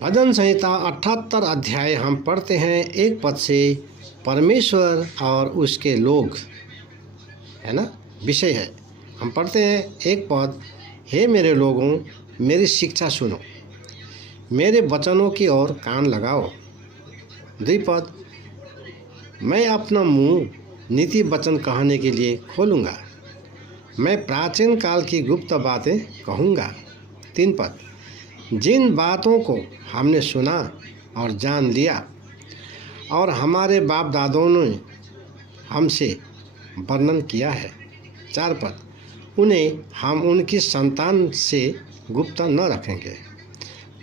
भजन संहिता 78 अध्याय हम पढ़ते हैं 1 पद से। परमेश्वर और उसके लोग, है ना, विषय है। हम पढ़ते हैं 1 पद। हे मेरे लोगों, मेरी शिक्षा सुनो, मेरे वचनों की ओर कान लगाओ। 2 पद। मैं अपना मुंह नीति वचन कहने के लिए खोलूँगा, मैं प्राचीन काल की गुप्त बातें कहूँगा। 3 पद। जिन बातों को हमने सुना और जान लिया और हमारे बाप दादों ने हमसे वर्णन किया है। 4 पद। उन्हें हम उनकी संतान से गुप्त न रखेंगे,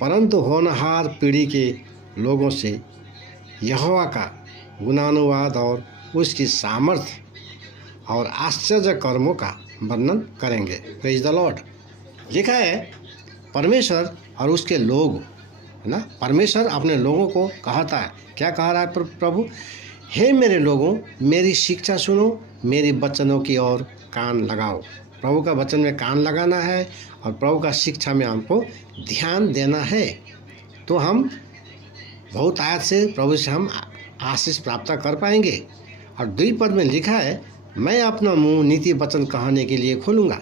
परंतु होनहार पीढ़ी के लोगों से यहोवा का गुणानुवाद और उसकी सामर्थ्य और आश्चर्य कर्मों का वर्णन करेंगे। Praise the Lord. लिखा है परमेश्वर और उसके लोग, है ना। परमेश्वर अपने लोगों को कहता है, क्या कह रहा है प्रभु? हे मेरे लोगों, मेरी शिक्षा सुनो, मेरी वचनों की ओर कान लगाओ। प्रभु का वचन में कान लगाना है और प्रभु का शिक्षा में हमको ध्यान देना है, तो हम बहुत आयत से प्रभु से हम आशीष प्राप्त कर पाएंगे। और 2 पद में लिखा है, मैं अपना मुंह नीति वचन कहने के लिए खोलूँगा।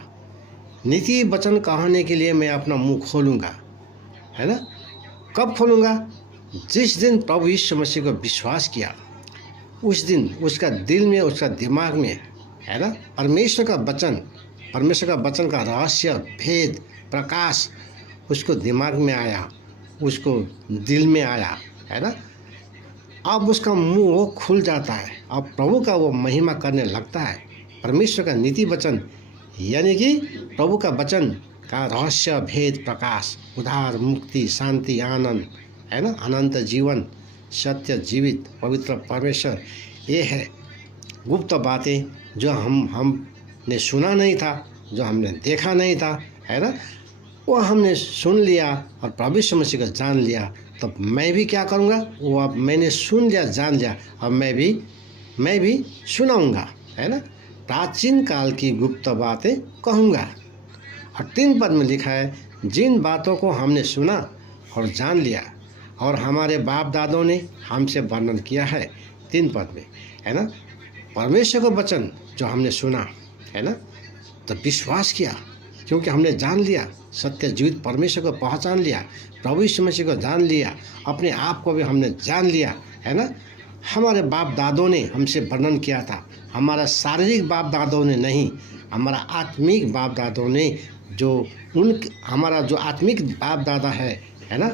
नीति वचन कहने के लिए मैं अपना मुंह खोलूँगा, है ना। कब खोलूँगा? जिस दिन प्रभु यीशु मसीह को विश्वास किया, उस दिन उसका दिल में, उसका दिमाग में, है ना, परमेश्वर का वचन का रहस्य, भेद, प्रकाश उसको दिमाग में आया, उसको दिल में आया, है ना। अब उसका मुंह वो खुल जाता है, अब प्रभु का वो महिमा करने लगता है। परमेश्वर का नीति वचन यानी कि प्रभु का वचन का रहस्य, भेद, प्रकाश, उद्धार, मुक्ति, शांति, आनंद, है ना, अनंत जीवन, सत्य, जीवित, पवित्र परमेश्वर, ये है गुप्त बातें जो हमने सुना नहीं था, जो हमने देखा नहीं था, है ना, वो हमने सुन लिया और प्रभु यीशु मसीह को जान लिया। तो मैं भी क्या करूँगा? वो अब मैंने सुन लिया, जान लिया, अब मैं भी सुनाऊँगा, है ना। प्राचीन काल की गुप्त बातें कहूँगा। और 3 पद में लिखा है, जिन बातों को हमने सुना और जान लिया और हमारे बाप दादों ने हमसे वर्णन किया है। 3 पद में, है ना, परमेश्वर का वचन जो हमने सुना, है ना, तो विश्वास किया, क्योंकि हमने जान लिया, सत्य जीवित परमेश्वर को पहचान लिया, प्रभु यीशु मसीह को जान लिया, अपने आप को भी हमने जान लिया, है ना। हमारे बाप दादों ने हमसे वर्णन किया था, हमारा शारीरिक बाप दादों ने नहीं, हमारा आत्मिक बाप दादों ने, जो हमारा जो आत्मिक बाप दादा है ना,